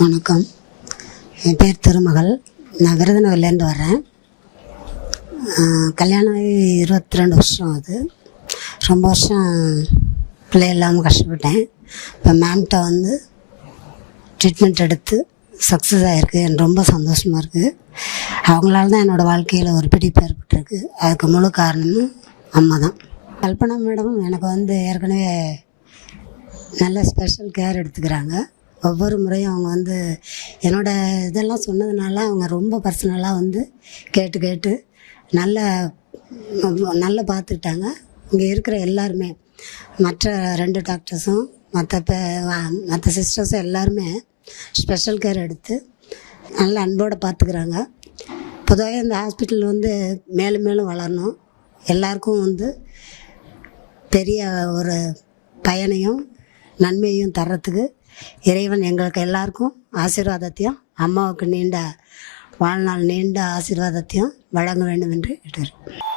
வணக்கம். என் பேர் திருமகள். நான் விருதுநகர்லேருந்து வரேன். கல்யாணம் ஆகி 22 வருஷம் ஆகுது. ரொம்ப வருஷம் பிள்ளை இல்லாமல் கஷ்டப்பட்டேன். இப்போ மேம்கிட்ட வந்து ட்ரீட்மெண்ட் எடுத்து சக்ஸஸ் ஆகிருக்கு. எனக்கு ரொம்ப சந்தோஷமாக இருக்குது. அவங்களால தான் என்னோடய வாழ்க்கையில் ஒரு பிடிப்பு ஏற்பட்டிருக்கு. அதுக்கு முழு காரணமும் அம்மா தான். கல்பனா மேடம் எனக்கு வந்து ஏற்கனவே நல்ல ஸ்பெஷல் கேர் எடுத்துக்கிறாங்க. ஒவ்வொரு முறையும் அவங்க வந்து என்னோடய இதெல்லாம் சொன்னதுனால அவங்க ரொம்ப பர்சனலாக வந்து கேட்டு நல்லா பார்த்துக்கிட்டாங்க. இங்கே இருக்கிற எல்லாருமே, மற்ற 2 டாக்டர்ஸும் மற்ற சிஸ்டர்ஸும் எல்லாருமே ஸ்பெஷல் கேர் எடுத்து நல்ல அன்போடு பார்த்துக்கிறாங்க. பொதுவாக இந்த ஹாஸ்பிட்டல் வந்து மேலும் மேலும் வளரணும், எல்லாருக்கும் வந்து பெரிய ஒரு பயனையும் நன்மையும் தர்றதுக்கு இறைவன் எங்களுக்கு எல்லாருக்கும் ஆசீர்வாதத்தையும், அம்மாவுக்கு நீண்ட வாழ்நாள் நீண்ட ஆசீர்வாதத்தையும் வழங்க வேண்டும் என்று கேட்டுக்கிறேன்.